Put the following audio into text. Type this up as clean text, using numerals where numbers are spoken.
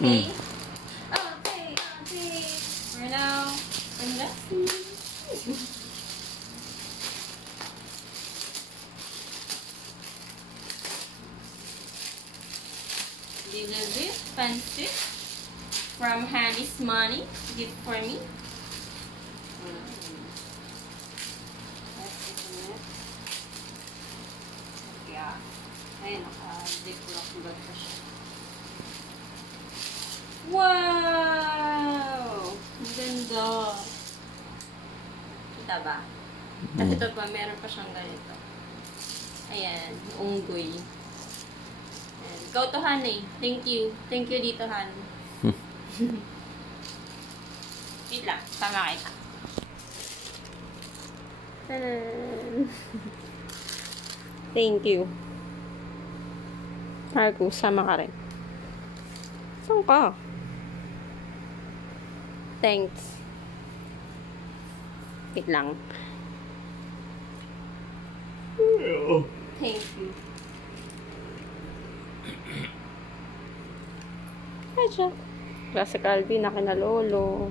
Okay? Okay. We're now undressing. Little bit fancy from Honey's Money. Gift for me. Yeah. Ayun, naka-ziplock bag pa siya. Wow! Ang ganda. Kita ba? At ito pa, meron pa siyang ganito. Ayan, unggoy. Ayan. Ikaw to, Honey. Thank you. Thank you dito, Han. Wait lang. Tama kita. Tanan! Thank you. Argo, sama ka rin. Saan ka? Thanks. Wait lang. Thank you. Ay, siya. Kasi Calvin na kinalolo.